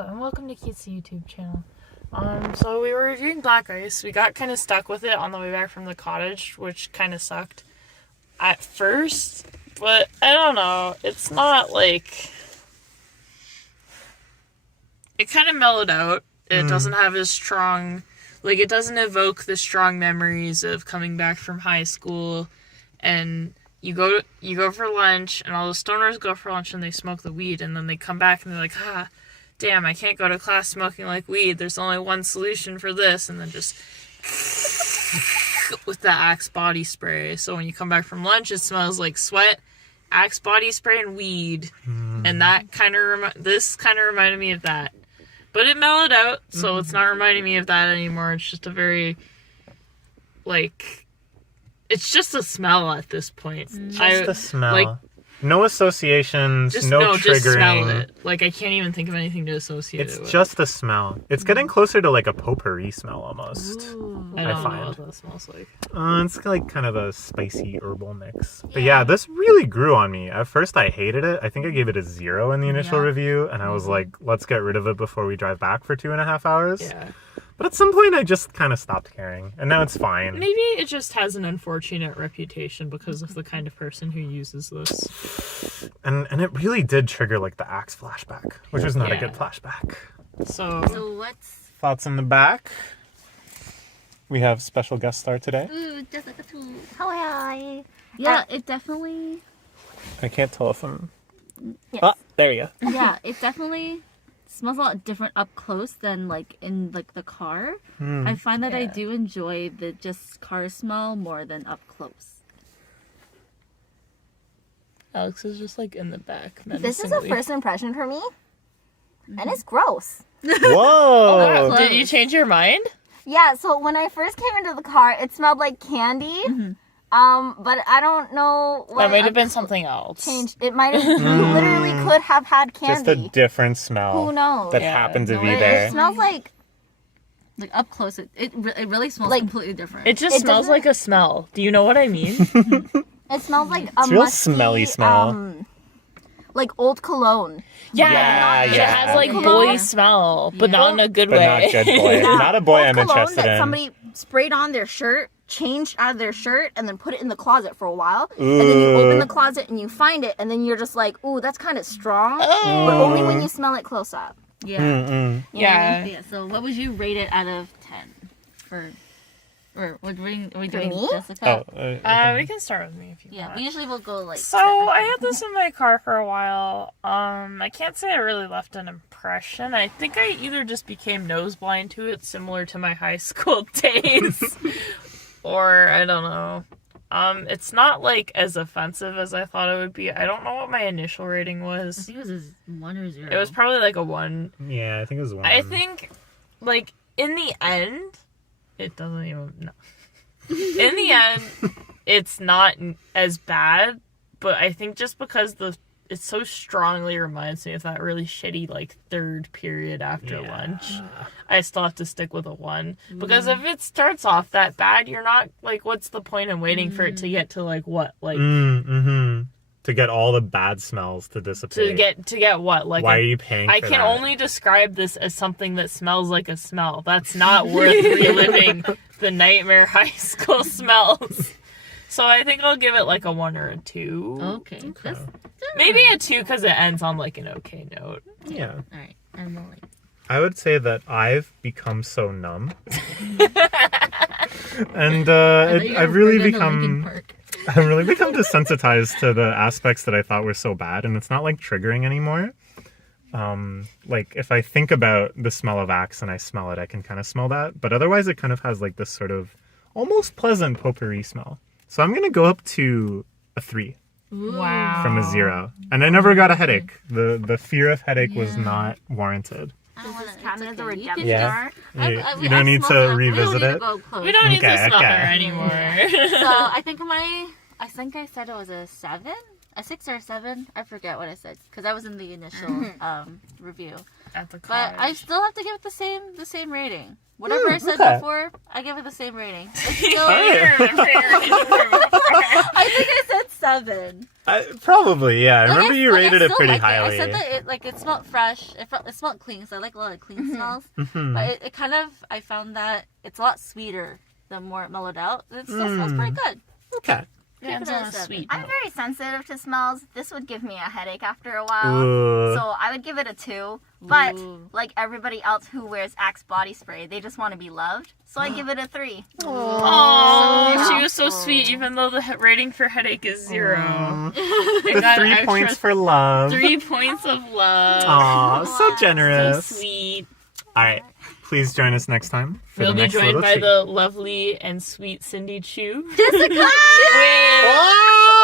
Hello, and welcome to Keith's YouTube channel. So we were doing black ice. We got kind of stuck with it on the way back from the cottage, which kind of sucked at first, but I don't know. It's not like... It kind of mellowed out. It doesn't have as strong... Like, it doesn't evoke the strong memories of coming back from high school, and you go for lunch, and all the stoners go for lunch and they smoke the weed, and then they come back and they're like, damn, I can't go to class smoking like weed. There's only one solution for this, and then just with the Axe body spray. So when you come back from lunch, it smells like sweat, Axe body spray, and weed. And that kind of this kind of reminded me of that. But it mellowed out, so it's not reminding me of that anymore. It's just a very, like, it's just a smell at this point. Just a smell. Like, no associations, no triggering. Just smell it. Like, I can't even think of anything to associate it with. It's just a smell. It's getting closer to like a potpourri smell almost. I don't know what that smells like. It's like kind of a spicy herbal mix. But yeah, this really grew on me. At first I hated it. I think I gave it a 0 in the initial review, and I was like, let's get rid of it before we drive back for 2.5 hours. Yeah. But at some point I just kind of stopped caring, and now it's fine. Maybe it just has an unfortunate reputation because of the kind of person who uses this. And it really did trigger like the Axe flashback, which was not a good flashback. So what's... Thoughts in the back? We have special guest star today. Ooh, Jessica too. Hi. Yeah, it definitely... I can't tell if I'm... Yes. Oh, there you go. Yeah, it definitely smells a lot different up close than like in like the car. I find that I do enjoy the just car smell more than up close. Alex is just like in the back. This is a first impression for me, and it's gross. Whoa! Did you change your mind? Yeah, so when I first came into the car, it smelled like candy. But I don't know what That might have been something else. changed. It might have literally could have had Just candy. a different smell. Who knows? That Yeah. happened to No, be it there. It smells like Up close, it really smells Like- completely different. It just It smells doesn't- like a smell. Do you know what I mean? it smells like a It's real musky, smelly smell. like old cologne. Yeah, It yeah. has like boy smell, but not in a good But way. not good boy. Not a boy Old I'm cologne interested that in. somebody sprayed on their shirt, changed out of their shirt, and then put it in the closet for a while. And then you open the closet and you find it, and then you're just like, ooh, that's kind of strong. But only when you smell it close up. yeah. Yeah. Yeah, so what would you rate it out of 10? Or what are we doing, me? Jessica? We can start with me if you Yeah, want. we usually will go like... So I had this in my car for a while. I can't say it really left an impression. I think I either just became nose blind to it, similar to my high school days, or I don't know. It's not like as offensive as I thought it would be. I don't know what my initial rating I was. think it was a 1 or 0. It was probably like a 1. Yeah, I think it was 1. I think, like, in the end, it doesn't even, no. In the end, it's not as bad, but I think just because it so strongly reminds me of that really shitty, like, third period after lunch, I still have to stick with a 1. Because if it starts off that bad, you're not, like, what's the point in waiting for it to get to, like, what? Like, To get all the bad smells to dissipate. to get what? Like, Why are you paying I for can that? only describe this as something that smells like a smell. That's not worth reliving the nightmare high school smells. So I think I'll give it like a 1 or a 2. Okay. That's Maybe a 2 because it ends on like an okay note. Yeah. alright. I'm like... I would say that I've become so numb. And I've really become desensitized to the aspects that I thought were so bad, and it's not like triggering anymore. Like if I think about the smell of Axe and I smell it, I can kind of smell that, but otherwise it kind of has like this sort of almost pleasant potpourri smell. So I'm gonna go up to a 3 Wow. from a 0, and I never got a headache. The fear of headache was not warranted. This cabinet the redemption Yeah. jar. You don't need to revisit it. We don't need to Okay, smell okay. her anymore. So I think I said it was a 7. A 6 or a 7? I forget what I said because I was in the initial review. At the But cottage. I still have to give it the same rating. Whatever I said okay. before, I give it the same rating. It's You still, remember. I think I said 7. Probably, yeah. I Like, remember you like, I rated it still pretty like highly. I said that it smelled fresh. It smelled clean, so I like a lot of clean smells. Mhm. But it kind of, I found that it's a lot sweeter the more it mellowed out. It still smells pretty good. Okay. Yeah, it's Give it a not 7. sweet. I'm very sensitive to smells. This would give me a headache after a while. Ooh. So I would give it a 2. But Ooh. like everybody else who wears Axe body spray, they just want to be loved. So I give it a 3. Oh, So she was so sweet, even though the rating for headache is 0. It The got 3 extra points for love. 3 points of love. Aw, so So generous. sweet. All right. Please join us next time for We'll the be next joined little by treat. the lovely and sweet Cindy Chu. Jessica! With Oh!